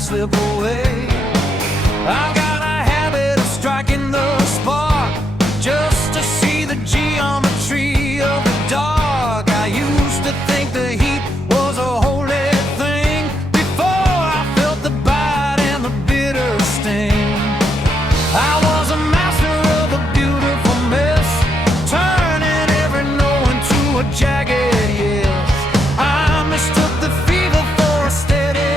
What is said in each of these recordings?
Slip away. I got a habit of striking the spark just to see the geometry of the dark. I used to think the heat was a holy thing before I felt the bite and the bitter sting. I was a master of a beautiful mess, turning every no into a jagged yes. I mistook the fever for a steady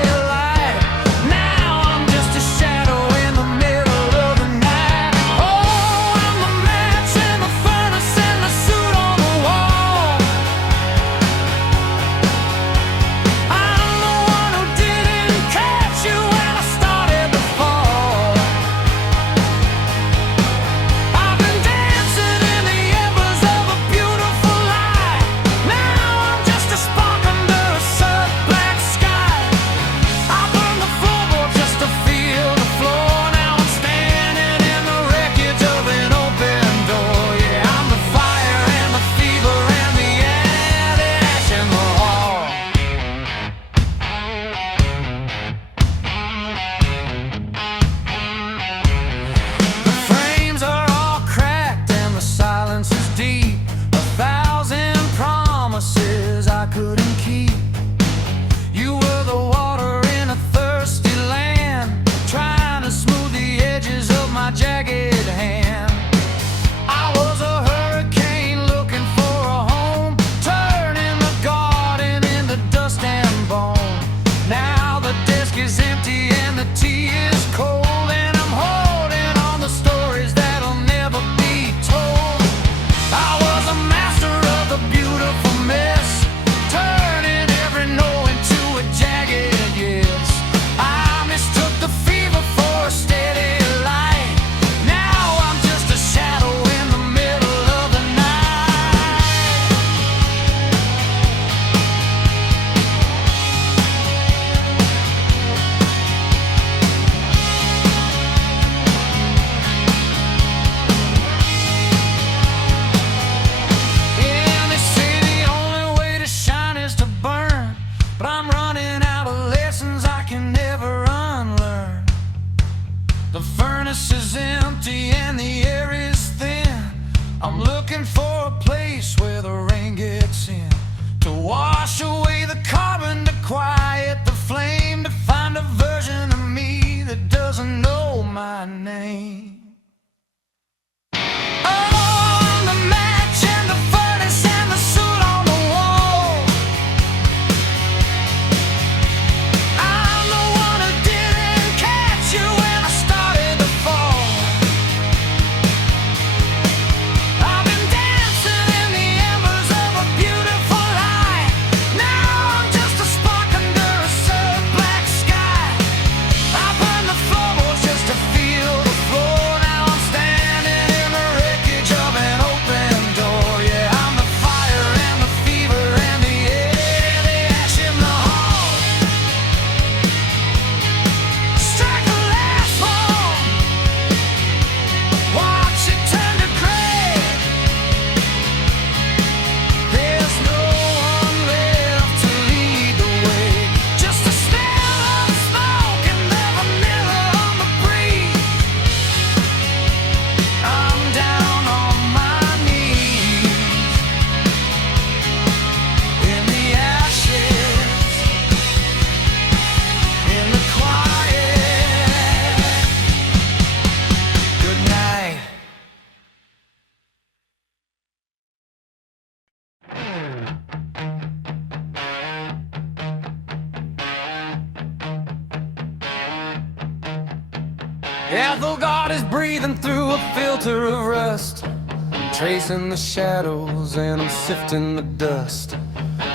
Ethel God is breathing through a filter of rust. I'm tracing the shadows and I'm sifting the dust.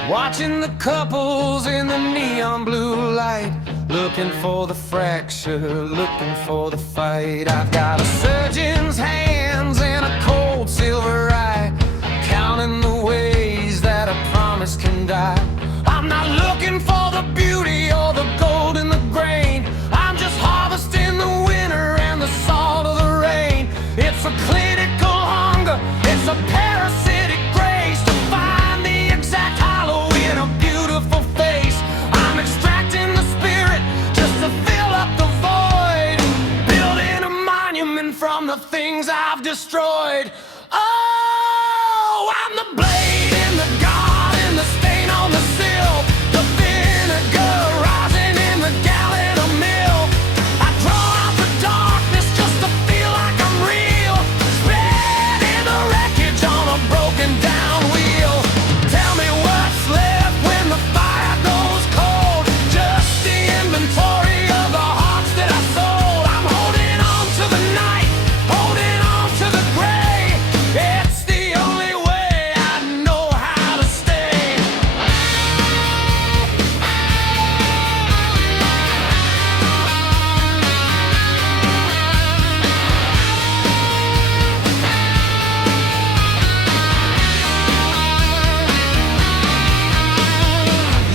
Watching the couples in the neon blue light. looking for the fracture, looking for the fight. I've got a surgeon's hands and a cold silver eye, counting the ways that a promise can die. I'm not looking for the beauty or the gold in the grain. I'm just harvesting the winter and the salt of the rain. It's a clinical hunger, it's a parasitic grace to find the exact hollow in a beautiful face. I'm extracting the spirit just to fill up the void, building a monument from the things I've destroyed. Oh, I'm the blade in the garden, the stain on the sill, the vinegar rising in the gallon of milk. I draw out the darkness just to feel like I'm real, spreading the wreckage on a broken down wheel. Tell me what's left when the fire goes cold, just the inventory of the hearts that I sold. I'm holding on to the night, holding on to the gray. It's the only way I know how to stay.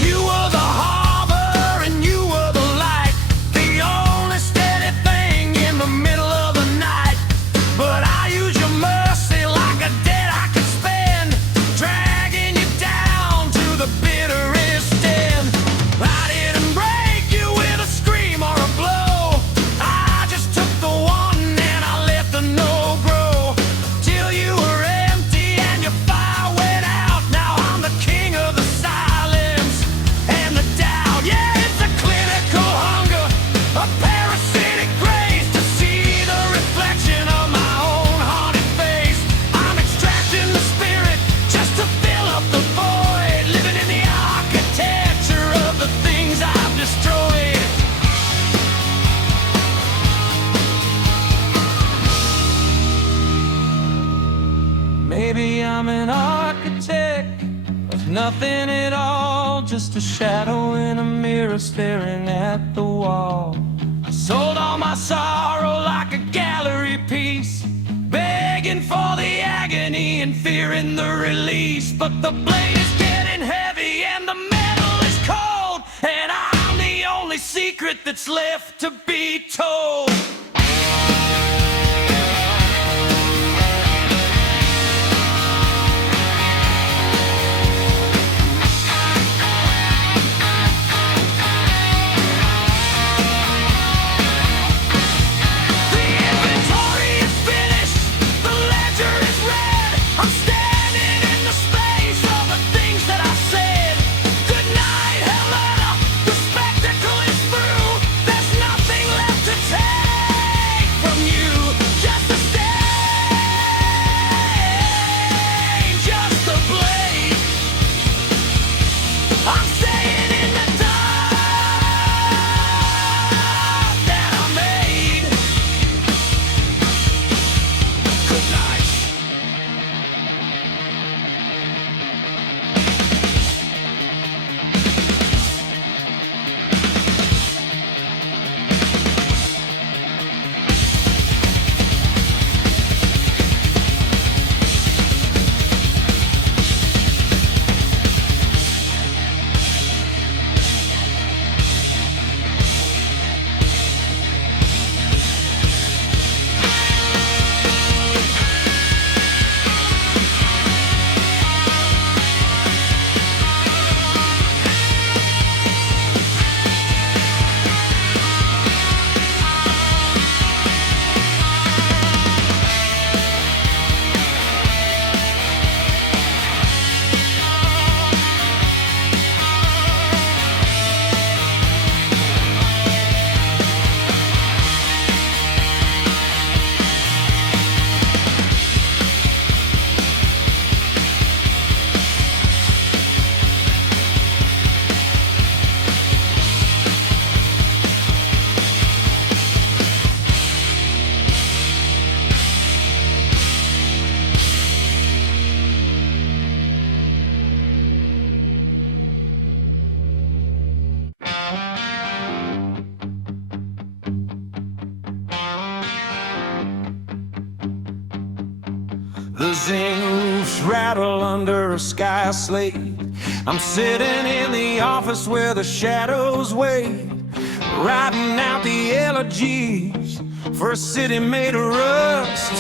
You were the harbor and you were the light, the only steady thing in the middle of the night. But I use your mercy like a debt I could spend, dragging you down to the bitterest end. I didn't break you with a scream or a blow, I just took the one and I let the no grow, till you were empty and your fire went out. Now I'm the king of the silence and the doubt. Yeah, it's a clinical hunger, a parasitic grace to see the reflection of my own haunted face. I'm extracting the spirit just to fill up the void, living in the architecture of the things I've destroyed. Maybe I'm an architect of nothing at all, just a shadow in a mirror staring at the wall. I sold all my sorrow like a gallery piece, begging for the agony and fearing the release. But the blade is getting heavy and the metal is cold, and I'm the only secret that's left to be told. The inventory is finished, the ledger is read. I'm standing in the space of the things that I said. Good night, Helena, the spectacle is through, there's nothing left to tell. The zinc roofs rattle under a sky of slate. I'm sitting in the office where the shadows wait, writing out the elegies for a city made of rust,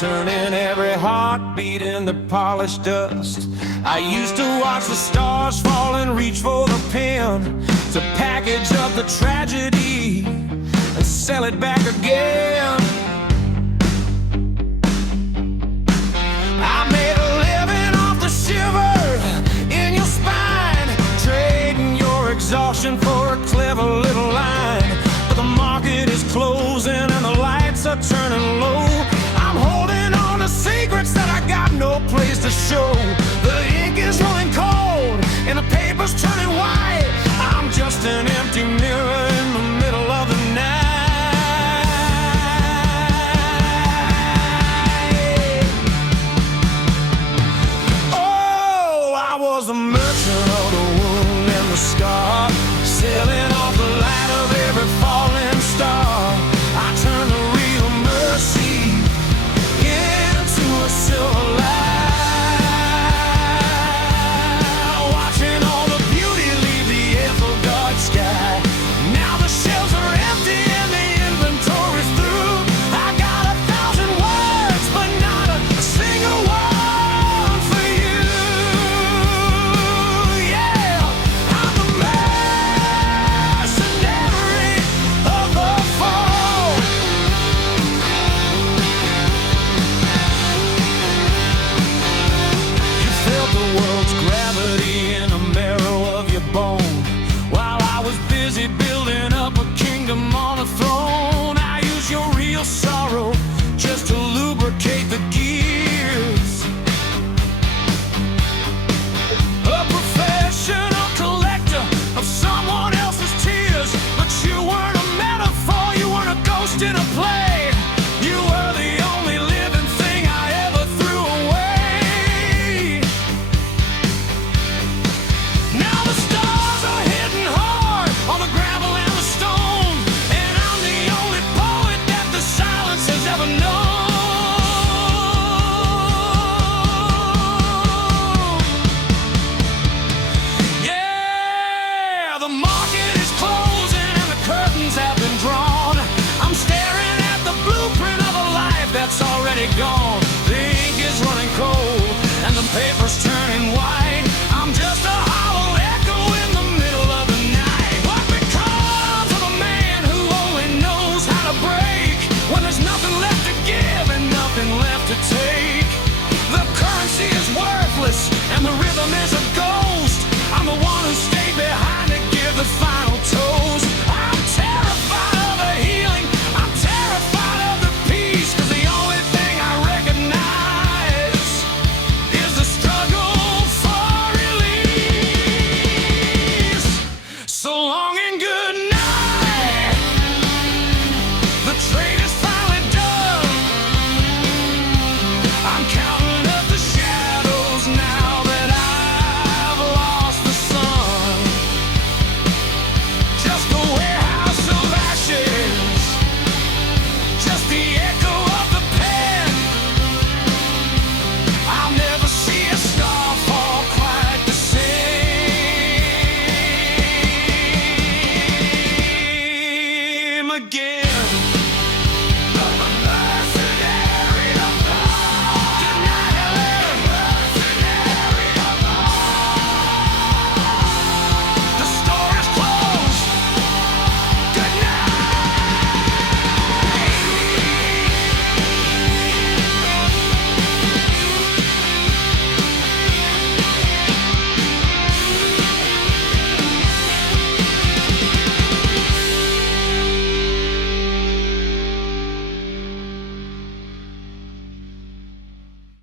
turning every heartbeat into polished dust. I used to watch the stars fall and reach for the pen to package up the tragedy and sell it back again. I made a living off the shiver in your spine, trading your exhaustion for a clever little line. But the market is closing and the lights are turning low. I'm holding on to secrets that I got no place to show. The ink is running cold and the paper's turning white. I'm just an empty mirror in the middle of the night. Was a merchant of the wound and the scar, sailing off the light of every falling star. I turned the real mercy into a silver light, watching all the beauty leave the ever dark sky. Now the shelves are empty and the inventory's through. I got 1,000 words, but not a single one. Building up a kingdom on a throne, I use your real sorrow just to lubricate the gears. A professional collector of someone else's tears, but you weren't a metaphor, you weren't a ghost in a play. You were the only living thing I ever threw away. Now the stars are hitting hard on the gravel and the stone, and I'm the only poet that the silence has ever known. Yeah, the market